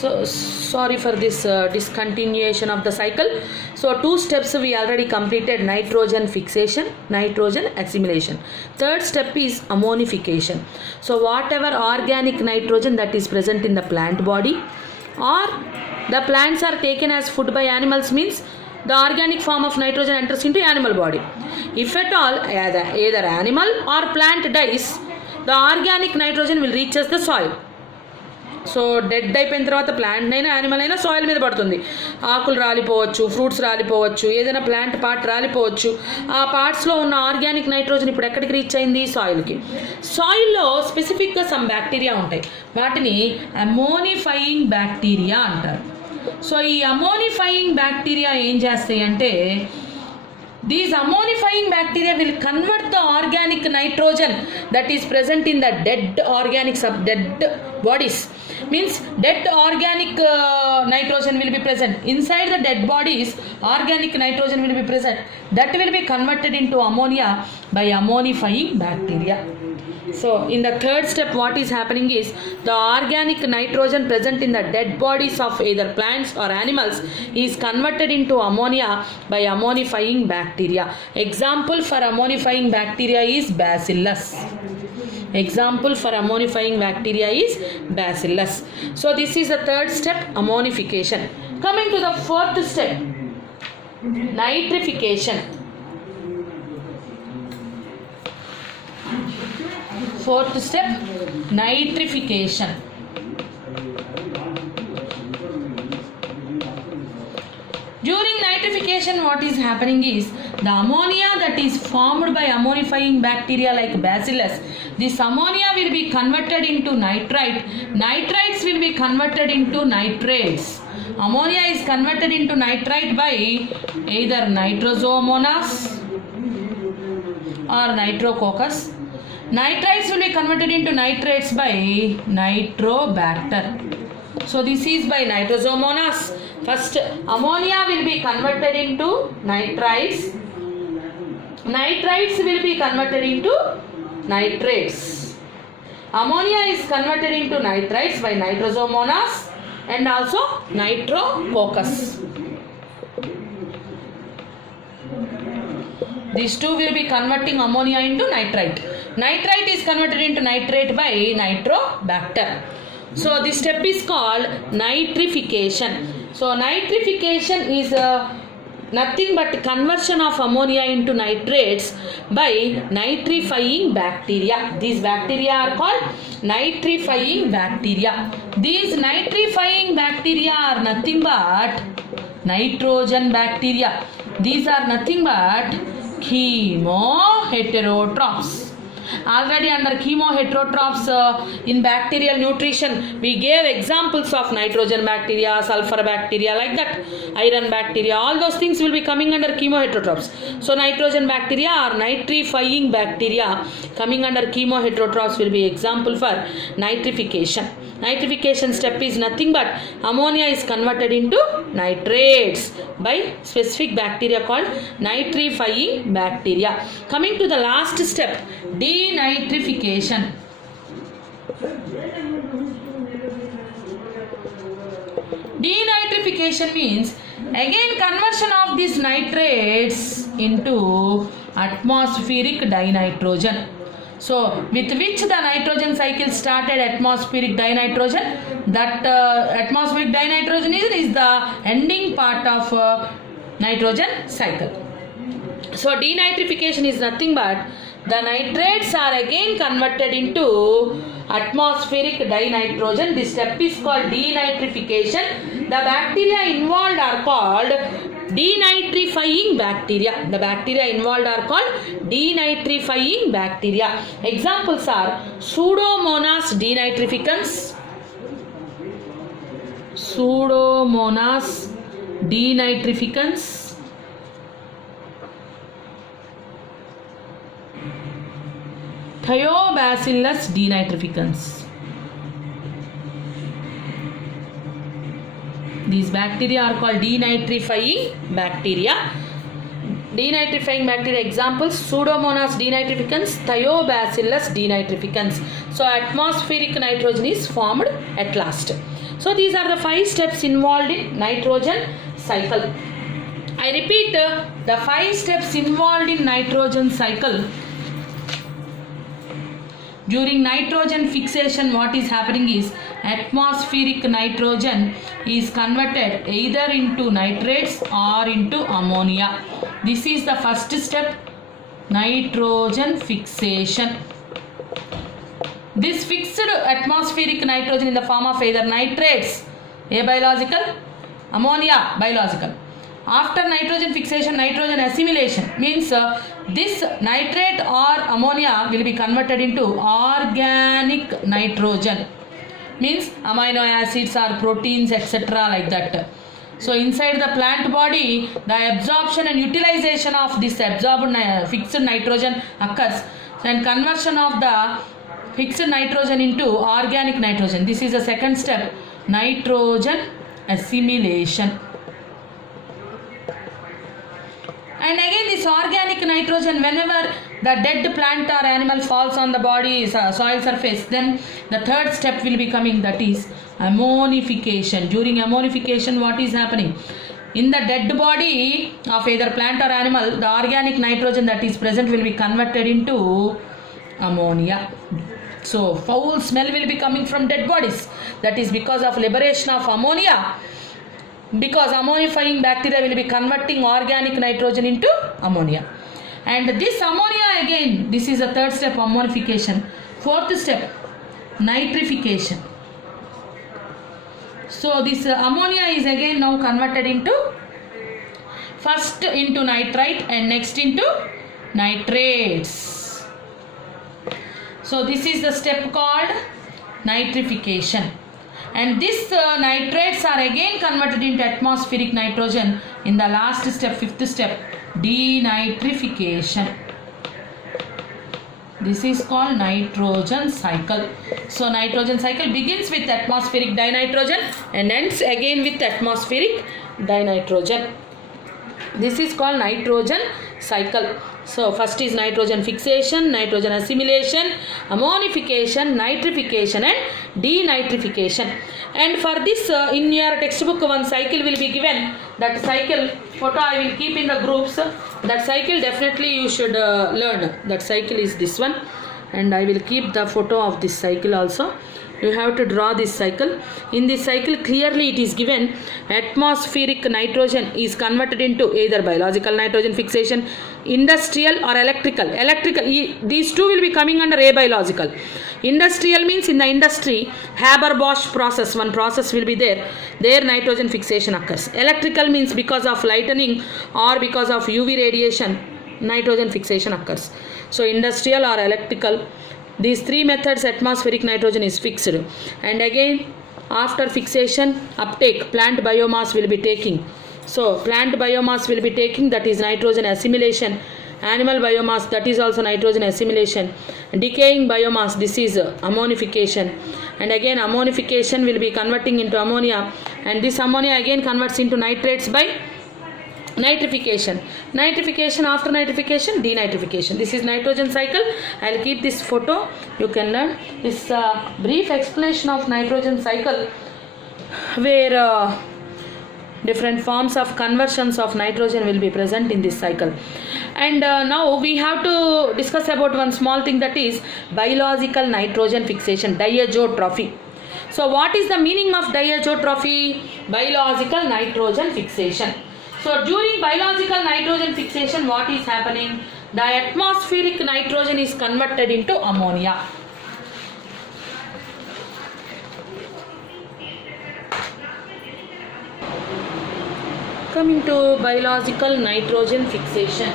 So sorry for this discontinuation of the cycle. So 2 steps we already completed: nitrogen fixation, nitrogen assimilation. Third step is ammonification. So whatever organic nitrogen that is present in the plant body, or the plants are taken as food by animals, means the organic form of nitrogen enters into animal body. If at all either animal or plant dies, the organic nitrogen will reach us the soil. So dead అయిపోయిన తర్వాత plant అయినా animal అయినా soil మీద పడుతుంది. ఆకులు రాలిపోవచ్చు, fruits రాలిపోవచ్చు, ఏదైనా plant part రాలిపోవచ్చు. ఆ పార్ట్స్లో ఉన్న ఆర్గానిక్ నైట్రోజన్ ఇప్పుడు ఎక్కడికి రీచ్ అయింది? సాయిల్కి. సాయిల్లో స్పెసిఫిక్గా సమ్ బ్యాక్టీరియా ఉంటాయి, వాటిని అమోనిఫైయింగ్ బ్యాక్టీరియా అంటారు. సో ఈ అమోనిఫైయింగ్ బ్యాక్టీరియా ఏం చేస్తాయి అంటే, these ammodifying bacteria will convert the organic nitrogen that is present in the dead organic dead bodies. Means dead organic nitrogen will be present inside the dead bodies. Organic nitrogen will be present, that will be converted into ammonia by ammodifying bacteria. So in the third step, what is happening is the organic nitrogen present in the dead bodies of either plants or animals is converted into ammonia by ammodifying bacteria. Example for ammodifying bacteria is bacillus. Example for ammodifying bacteria is bacillus. So this is the third step, ammonification. Coming to the fourth step, nitrification. Fourth step, nitrification. During nitrification, what is happening is the ammonia that is formed by ammodifying bacteria like bacillus, this ammonia will be converted into nitrite. Nitrites will be converted into nitrates. Ammonia is converted into nitrite by either Nitrosomonas or Nitrococcus. Nitrites will be converted into nitrates by Nitrobacter. So this is by Nitrosomonas. First, ammonia will be converted into nitrites. Nitrites will be converted into nitrates. Ammonia is converted into nitrites by Nitrosomonas and also Nitrococcus. These two will be converting ammonia into nitrite. Nitrite is converted into nitrate by Nitrobacter. So this step is called nitrification. So nitrification is nothing but conversion of ammonia into nitrates by nitrifying bacteria. These bacteria are called nitrifying bacteria. These nitrifying bacteria are nothing but nitrogen bacteria. These are nothing but chemoheterotrophs. Already under chemoheterotrophs in bacterial nutrition we gave examples of nitrogen bacteria, sulfur bacteria, like that, iron bacteria, all those things will be coming under chemoheterotrophs. So nitrogen bacteria or nitrifying bacteria coming under chemoheterotrophs will be example for nitrification. Nitrification step is nothing but ammonia is converted into nitrates by specific bacteria called nitrifying bacteria. Coming to the last step, denitrification. Denitrification means again conversion of these nitrates into atmospheric dinitrogen. So with which the nitrogen cycle started, atmospheric dinitrogen, that atmospheric dinitrogen is the ending part of nitrogen cycle. So denitrification is nothing but the nitrates are again converted into atmospheric dinitrogen. This step is called denitrification. The bacteria involved are called denitrifying bacteria. The bacteria involved are called denitrifying bacteria. Examples are Pseudomonas denitrificans, Pseudomonas denitrificans, Thiobacillus denitrificans. These bacteria are called denitrifying bacteria. Denitrifying bacteria examples: Pseudomonas denitrificans, Thiobacillus denitrificans. So atmospheric nitrogen is formed at last. So these are the 5 steps involved in nitrogen cycle. I repeat, the 5 steps involved in nitrogen cycle. During nitrogen fixation, what is happening is atmospheric nitrogen is converted either into nitrates or into ammonia. This is the first step, nitrogen fixation. This fixed atmospheric nitrogen in the form of either nitrates, abiological, ammonia, biological. After nitrogen fixation, nitrogen assimilation means this nitrate or ammonia will be converted into organic nitrogen. Means amino acids or proteins, etc. like that. So inside the plant body, the absorption and utilization of this absorbed fixed nitrogen occurs, and conversion of the fixed nitrogen into organic nitrogen. This is the second step, nitrogen assimilation. And again this organic nitrogen, whenever the dead plant or animal falls on the body soil surface, then the third step will be coming, that is ammonification. During ammonification, what is happening? In the dead body of either plant or animal, the organic nitrogen that is present will be converted into ammonia. So foul smell will be coming from dead bodies. That is because of liberation of ammonia. Because ammonifying bacteria will be converting organic nitrogen into ammonia. And this ammonia again, this is the third step, ammonification. Fourth step, nitrification. So this ammonia is again now converted into, first into nitrite and next into nitrates. So this is the step called nitrification. And these nitrates are again converted into atmospheric nitrogen in the last step, fifth step, denitrification. This is called nitrogen cycle. So nitrogen cycle begins with atmospheric dinitrogen and ends again with atmospheric dinitrogen. This is called nitrogen cycle. So first is nitrogen fixation, nitrogen assimilation, ammonification, nitrification and denitrification. And for this in your textbook one cycle will be given. That cycle photo I will keep in the groups. That cycle definitely you should learn. That cycle is this one, and I will keep the photo of this cycle also. You have to draw this cycle. In this cycle clearly it is given atmospheric nitrogen is converted into either biological nitrogen fixation, industrial or electrical. These two will be coming under abiological. Industrial means in the industry, Haber-Bosch process, one process will be there nitrogen fixation occurs. Electrical means because of lightning or because of UV radiation, nitrogen fixation occurs. So industrial or electrical, these three methods atmospheric nitrogen is fixed. And again after fixation, uptake, plant biomass will be taking. So plant biomass will be taking, that is nitrogen assimilation. Animal biomass, that is also nitrogen assimilation. Decaying biomass, this is ammonification. And again ammonification will be converting into ammonia, and this ammonia again converts into nitrates by nitrification. After nitrification, denitrification. This is nitrogen cycle. I will keep this photo. You can learn this brief explanation of nitrogen cycle, where different forms of conversions of nitrogen will be present in this cycle. And now we have to discuss about one small thing, that is biological nitrogen fixation, diazotrophy. So what is the meaning of diazotrophy? Biological nitrogen fixation. So during biological nitrogen fixation, what is happening? The atmospheric nitrogen is converted into ammonia. Coming to biological nitrogen fixation.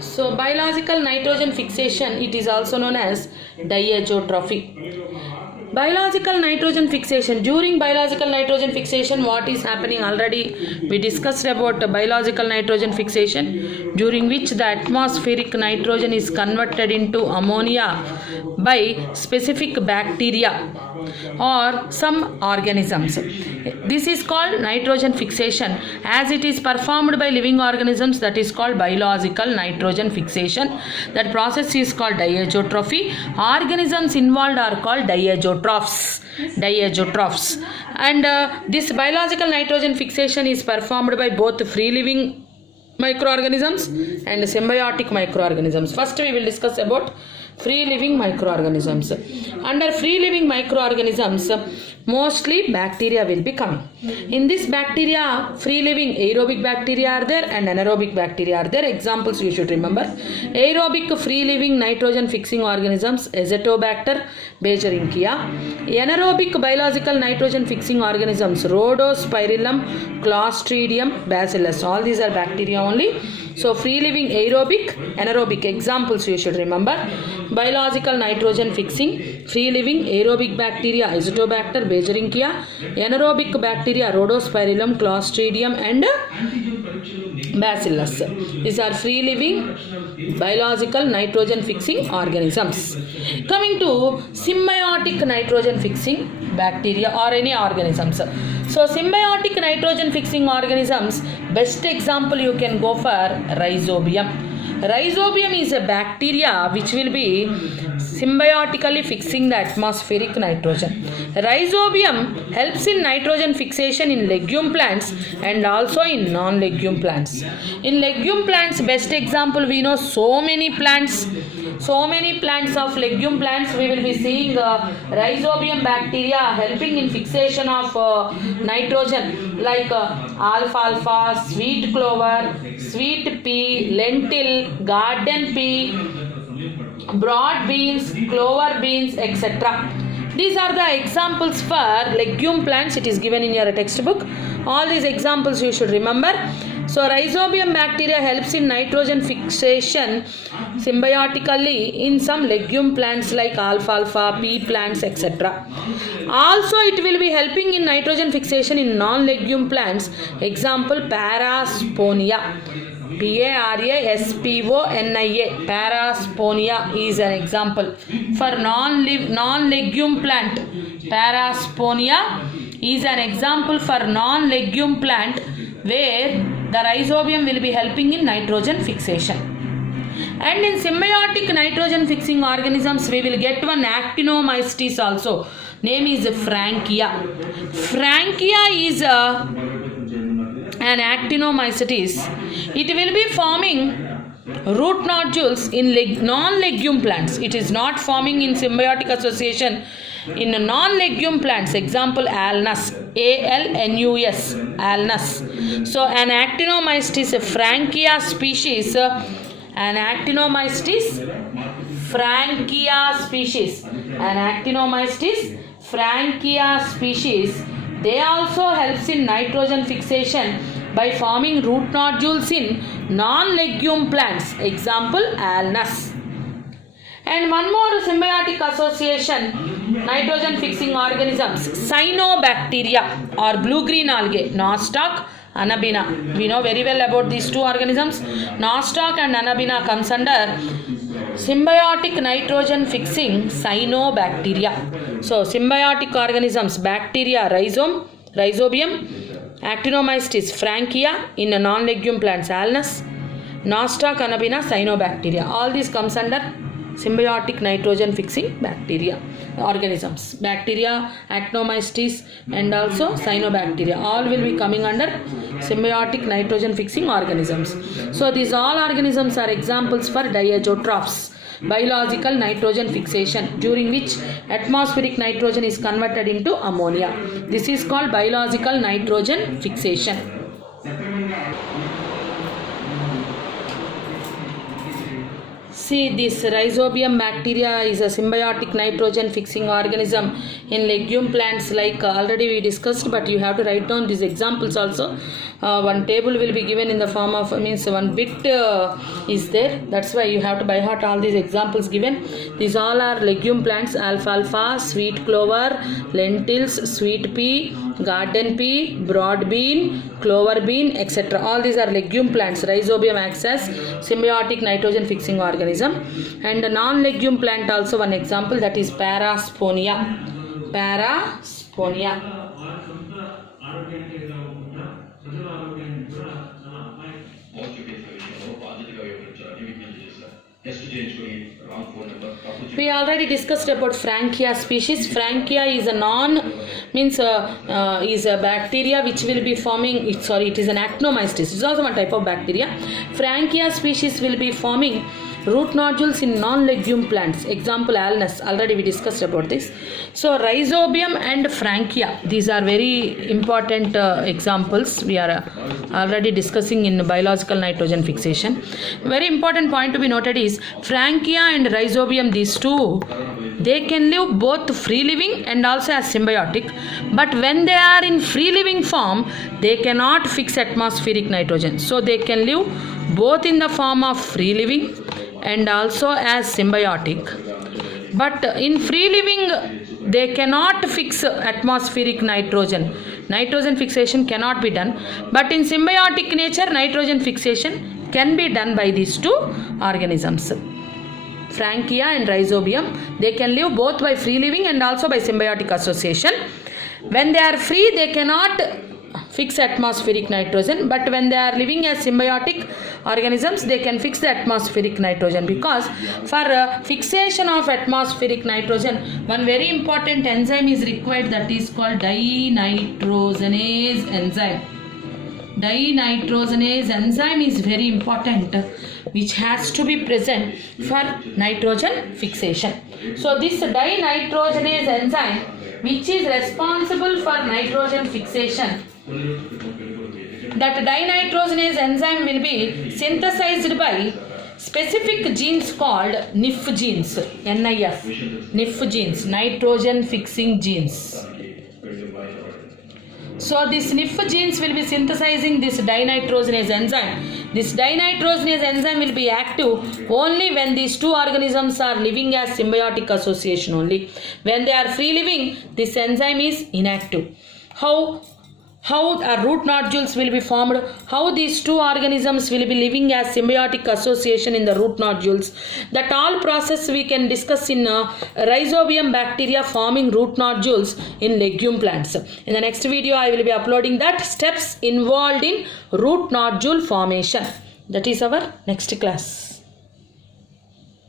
So biological nitrogen fixation, it is also known as diazotrophy. Biological nitrogen fixation. During biological nitrogen fixation, what is happening? Already we discussed about biological nitrogen fixation, during which the atmospheric nitrogen is converted into ammonia by specific bacteria or some organisms. This is called nitrogen fixation. As it is performed by living organisms, that is called biological nitrogen fixation. That process is called diazotrophy. Organisms involved are called diazotrophs. diazotrophs. And this biological nitrogen fixation is performed by both free living microorganisms and symbiotic microorganisms. First we will discuss about free living microorganisms. Under free living microorganisms, mostly bacteria will be coming. In this bacteria, free living aerobic bacteria are there and anaerobic bacteria are there. Examples you should remember: aerobic free living nitrogen fixing organisms, Azotobacter, Bergeringia. Anaerobic biological nitrogen fixing organisms, Rhodospirillum, Clostridium, Bacillus. All these are bacteria only. So free living aerobic, anaerobic examples you should remember: biological nitrogen fixing, free living aerobic bacteria, Azotobacter, Bergeringia, anaerobic bacteria, Rhodospirillum, Clostridium and Bacillus. These are free living biological nitrogen fixing organisms. Coming to symbiotic nitrogen fixing bacteria or any organisms. So symbiotic nitrogen fixing organisms, best example you can go for Rhizobium. Rhizobium is a bacteria which will be symbiotically fixing the atmospheric nitrogen. Rhizobium helps in nitrogen fixation in legume plants and also in non-legume plants. In legume plants, best example we know so many plants of legume plants we will be seeing Rhizobium bacteria helping in fixation of nitrogen like alfalfa, sweet clover, sweet pea, lentil, garden pea, broad beans, clover beans, etc. These are the examples for legume plants. It is given in your textbook. All these examples you should remember. So Rhizobium bacteria helps in nitrogen fixation symbiotically in some legume plants like alfalfa, pea plants, etc. Also it will be helping in nitrogen fixation in non-legume plants. Example Parasponia. Parasponia. Parasponia is an example. For non-legume plant, Parasponia is an example for non-legume plant where the Rhizobium will be helping in nitrogen fixation. And in symbiotic nitrogen fixing organisms, we will get one Actinomycetes also. Name is Frankia. Frankia is an Actinomycetes. It will be forming root nodules in non-legume plants. It is not forming in symbiotic association in non-legume plants. Example Alnus. A-L-N-U-S. Alnus. So an Actinomycetes Frankia species. An Actinomycetes Frankia species. An Actinomycetes Frankia species. They also helps in nitrogen fixation by forming root nodules in non-legume plants. Example Alnus. And one more symbiotic association, nitrogen fixing organisms, cyanobacteria or blue-green algae, Nostoc, Anabina. We know very well about these two organisms. Nostoc and Anabina comes under symbiotic nitrogen fixing cyanobacteria. So symbiotic organisms, bacteria, Rhizobium, Actinomycetes Frankia, in a non-legume plants Alnus, Nostoc, Anabina, cyanobacteria. All these comes under symbiotic nitrogen fixing bacteria organisms. Bacteria, Actinomycetes and also cyanobacteria, all will be coming under symbiotic nitrogen fixing organisms. So these all organisms are examples for diazotrophs, biological nitrogen fixation, during which atmospheric nitrogen is converted into ammonia. This is called biological nitrogen fixation. See, this Rhizobium bacteria is a symbiotic nitrogen fixing organism in legume plants, like already we discussed, but you have to write down these examples also. One table will be given in the form of, one bit is there. That's why you have to by heart all these examples given. These all are legume plants: alfalfa, sweet clover, lentils, sweet pea, garden pea, broad bean, clover bean, etc. All these are legume plants. Rhizobium acts as symbiotic nitrogen fixing organism. And a non-legume plant also one example, that is Parasponia. Parasponia. We already discussed about Frankia species. Frankia is a is a bacteria which will be forming. It is an actinomycetes. It's also one type of bacteria. Frankia species will be forming root nodules in non-legume plants. Example, Alnus. Already we discussed about this. So Rhizobium and Frankia. These are very important examples. We are already discussing in biological nitrogen fixation. Very important point to be noted is Frankia and Rhizobium. These two, they can live both free living and also as symbiotic. But when they are in free living form, they cannot fix atmospheric nitrogen. So they can live both in the form of free living and also as symbiotic. But in free living, they cannot fix atmospheric nitrogen. Nitrogen fixation cannot be done. But in symbiotic nature, nitrogen fixation can be done by these two organisms. Frankia and Rhizobium, they can live both by free living and also by symbiotic association. When they are free, they cannot fix atmospheric nitrogen, but when they are living as symbiotic organisms, they can fix the atmospheric nitrogen, because for fixation of atmospheric nitrogen, one very important enzyme is required, that is called dinitrogenase enzyme. Dinitrogenase enzyme is very important, which has to be present for nitrogen fixation. So this dinitrogenase enzyme, which is responsible for nitrogen fixation, that dinitrogenase enzyme will be synthesized by specific genes called NIF genes, NIF genes, nitrogen fixing genes. So these NIF genes will be synthesizing this dinitrogenase enzyme. This dinitrogenase enzyme will be active only when these two organisms are living as symbiotic association only. When they are free living, this enzyme is inactive. How root nodules will be formed, how these two organisms will be living as symbiotic association in the root nodules, that all process we can discuss in Rhizobium bacteria forming root nodules in legume plants. In the next video, I will be uploading that steps involved in root nodule formation. That is our next class.